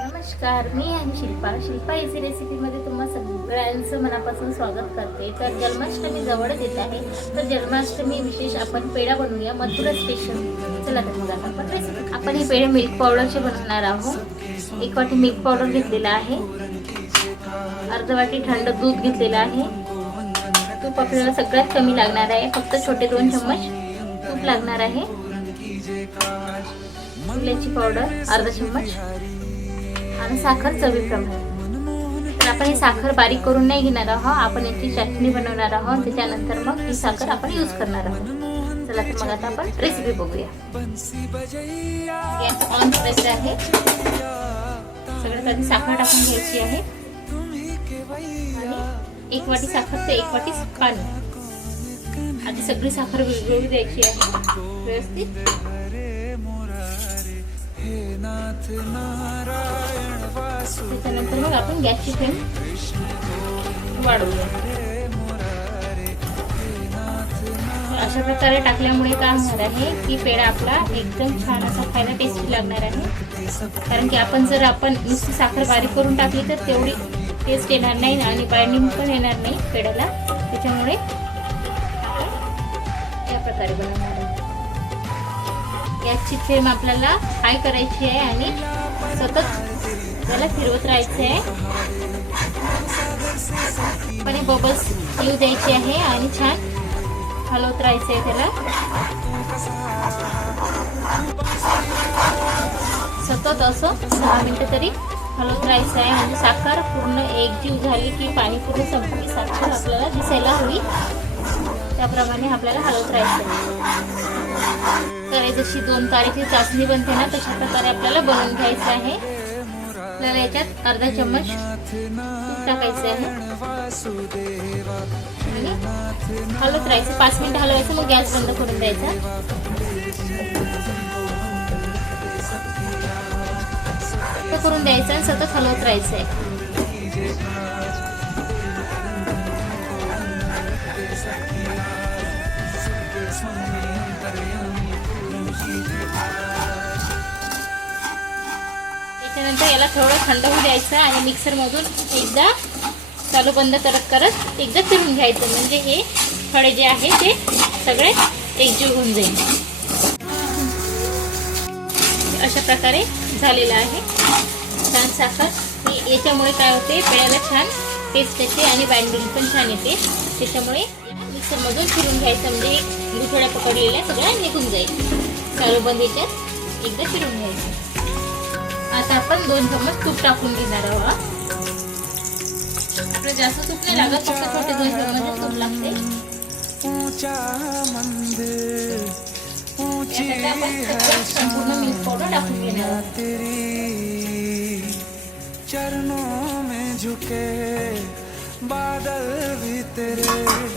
नमस्कार मी आहे शिल्पा. शिल्पा इझी रेसिपीमध्ये तुम्हा सगळ्यांचं मनापासून स्वागत करते. तर जन्माष्टमी जवळच येत आहे. तर जन्माष्टमी विशेष आपण पेढा बनवूया मथुरा स्पेशल चला तर मग आता आपण रेसिपी आपण हे पेढे मिल्क पावडरचे बनवणार आहोत. एक वाटी मिल्क पावडर घेतलेला आहे. अर्ध वाटी थंड दूध घेतलेलं आहे. तूप आपल्याला सगळ्यात कमी लागणार आहे. फक्त छोटे दोन चम्मच. तूप लागणार आहे. इलायची पावडर अर्धा चम्मच. आणि साखर चवीप्रमाणे. तर आपण ही साखर बारीक करून नाही घेणार आहोत. आपण याची चटणी बनवणार आहोत. त्याच्यानंतर मग ही साखर आपण यूज करणार आहोत. चला तर मग आता आपण रेसिपी बघूया. गॅस ऑन करायचं आहे. सगळ्यात आधी साखर टाकून घ्यायची आहे. आणि एक वाटी साखर ते एक वाटी पाणी. आधी सगळी साखर विरघळून द्यायची आहे. व्यवस्थित. त्याच्यानंतर मग आपण गॅसची फ्लेम वाढवूया. अशा प्रकारे टाकल्यामुळे काय होणार आहे की पेढा आपला एकदम छान असा खायला टेस्टी लागणार आहे. कारण की आपण जर आपण नुसती साखर बारीक करून टाकली तर तेवढी टेस्ट येणार नाही आणि बाइंडिंग पण येणार नाही पेढ्याला. त्याच्यामुळे प्रकारे बनवणार आहे. गॅसची फ्लेम आपल्याला हाय करायची आहे आणि सतत त्याला फिरवत राहायचं आहे. पण बबल्स येऊ द्यायचे आहे आणि छान हलवत राहायचं आहे त्याला. सतत असं दहा मिनटं तरी हलवत राहायचं आहे म्हणजे साखर पूर्ण एकजीव झाली की पाणी पूर्ण संपली साखर आपल्याला दिसायला हवी. त्याप्रमाणे आपल्याला हलवत राहायचं. तर जशी दोन तारीखची चाचणी बनते ना तशा प्रकारे आपल्याला बनवून घ्यायचं आहे. आपल्याला याच्यात अर्धा चम्मच टाकायचं आहे. आणि हलवत राहायचं. पाच मिनिट हलवायचं मग गॅस बंद करून द्यायचा. करून द्यायचं आणि सतत हलवत राहायचं आहे. त्याच्यानंतर याला थोडं थंड होऊ द्यायचं आणि मिक्सरमधून एकदा चालू बंद करत करत एकदा फिरून घ्यायचं. म्हणजे हे फळे जे आहे ते सगळे एकजीव होऊन जाईल. अशा प्रकारे झालेलं आहे. छान साखर. याच्यामुळे काय होते? पेळ्याला छान टेस्ट येते आणि बाइंडिंग पण छान येते. त्याच्यामुळे मिक्सरमधून फिरून घ्यायचं म्हणजे गुठळ्या पकडलेल्या सगळ्या निघून जाईल. चालू बंद याच्यात एकदा फिरून घ्यायचं. आता आपण दोन चम्मच तूप टाकून घेणार आहोत. जास्त तूप नाही लागत फक्त छोटे दोन चम्मच तूप लागते. यासाठी आपण सगळं संपूर्ण मिल्क पावडर टाकून घेणार आहोत. चरणों में झुके बादल भी तेरे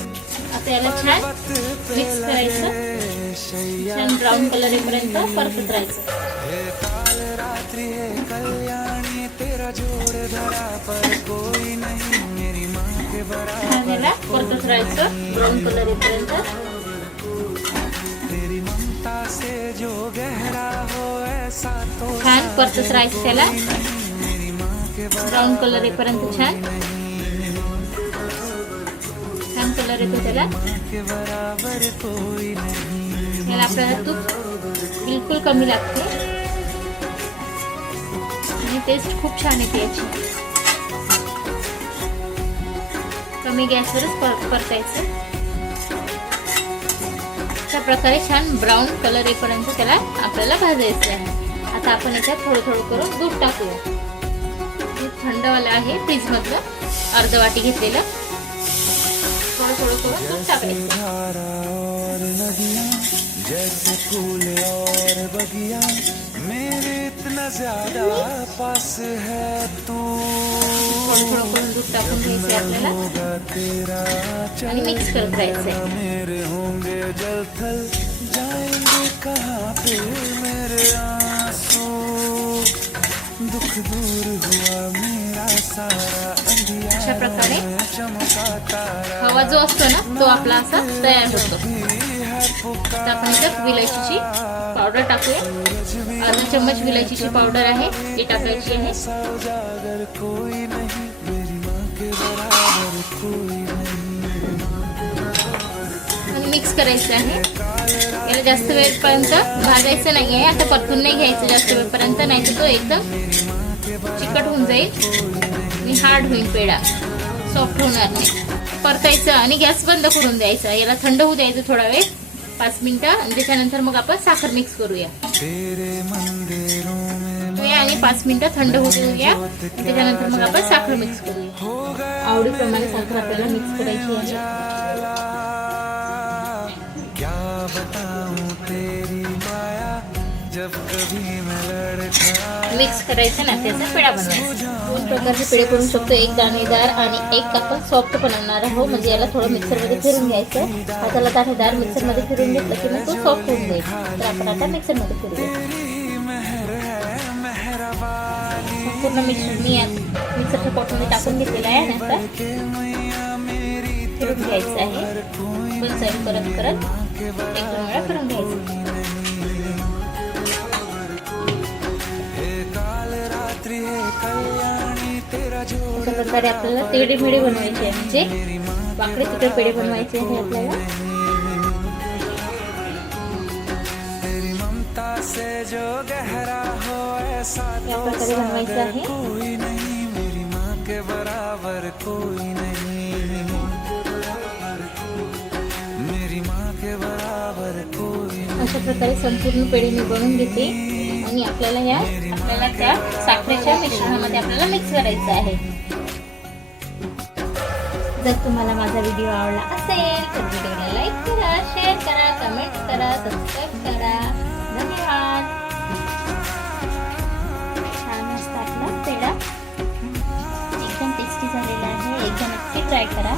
याला छान मिक्स करायचं. छान ब्राऊन कलर येईपर्यंत परतत राहायचं. काल रात्रि कल्याणी तेरा जोड़ पर कोई नहीं मेरी माँ के छान याला परतत राहायचं. ब्राऊन कलर येईपर्यंत. तेरी ममता से जो गहरा हो ऐसा तो छान राहायचं त्याला. मेरी माँ के ब्राऊन कलर येईपर्यंत छान. छान कलर येतो त्याला. के याला आपल्याला तूप बिलकुल कमी लागते. आणि टेस्ट खूप छान येते याची. कमी गॅसवरच पर परतायचं. अशा प्रकारे छान ब्राऊन कलर येईपर्यंत त्याला आपल्याला भाजायचं आहे. आता आपण याच्यात थोडं थोडं करून दूध टाकूया. थंडवालं आहे फ्रीजमधलं अर्ध वाटी घेतलेलं. थोडं थोडं करून दूध टाकायचं मेरे इतना ज्यादा पास है तू। थोडं थोडं करून दूध टाकून घ्यायचंय आपल्याला. होगा तेरा आणि मिक्स करत राहायचंय मेरे होंगे जल थल जाएंगे कहाँ पे मेरे आंसू? दुख दूर हुआ मेरा सारा अंधिया अशा प्रकारे हवा जो असतो ना तो आपला असा तयार होतो. तर आपण इथं विलायचीची पावडर टाकूया. अर्धा चम्मच विलायचीची पावडर आहे ती टाकायची आहे. आणि मिक्स करायचं आहे. याला जास्त वेळपर्यंत भाजायचं नाही आहे आता परतून नाही घ्यायचं जास्त वेळपर्यंत नाही तर तो एकदम चिकट होऊन जाईल आणि हार्ड होईल पेढा. सॉफ्ट होणार नाही परतायचं आणि गॅस बंद करून द्यायचा. याला थंड होऊ द्यायचं थोडा वेळ पाच मिनिटं आणि त्याच्यानंतर मग आपण साखर मिक्स करूया. आणि पाच मिनिटं थंड होऊ देऊया. त्याच्यानंतर मग आपण साखर मिक्स करूया. आवडीप्रमाणे साखर आपल्याला मिक्स करायची आहे. मिक्स करायचं ना त्याचा पेढा बनवायचा. दोन प्रकारचे पेढे करू शकतो एक दाणेदार आणि एक आपण सॉफ्ट बनवणार आहोत. म्हणजे याला थोडं मिक्सरमध्ये फिरून घ्यायचं. हाताला दाणेदार मिक्सरमध्ये फिरून घेतलं की मग तो सॉफ्ट होऊन जाईल. तर आपण आता मिक्सरमध्ये फिरूया पूर्ण मिक्सर मी मिक्सरच्या पॉटमध्ये टाकून घेतलेलं आहे आणि आता. फिरून घ्यायचं आहे. पण साईड करत करत एक दोन वेळा फिरून घ्यायचं. प्रकारे आपल्याला तेढे मेढे बनवायचे आहे. म्हणजे वाकडे तिकडे पेढे बनवायचे आहे आपल्याला. या प्रकारे बनवायचं आहे. बराबर कोई नहीं मेरी माँ के बराबर कोई अशा प्रकारे संपूर्ण पेढे मी बनवून घेते. आणि आपल्याला या आपल्याला त्या साखरेच्या मिश्रणामध्ये आपल्याला मिक्स करायचं आहे. जर तुम्हाला माझा व्हिडिओ आवडला असेल तर व्हिडिओला लाईक करा शेअर करा कमेंट करा सबस्क्राईब करा. धन्यवाद. छान मस्त आपला पेढा. एकदम टेस्टी झालेला आहे. एकदम नक्की ट्राय करा.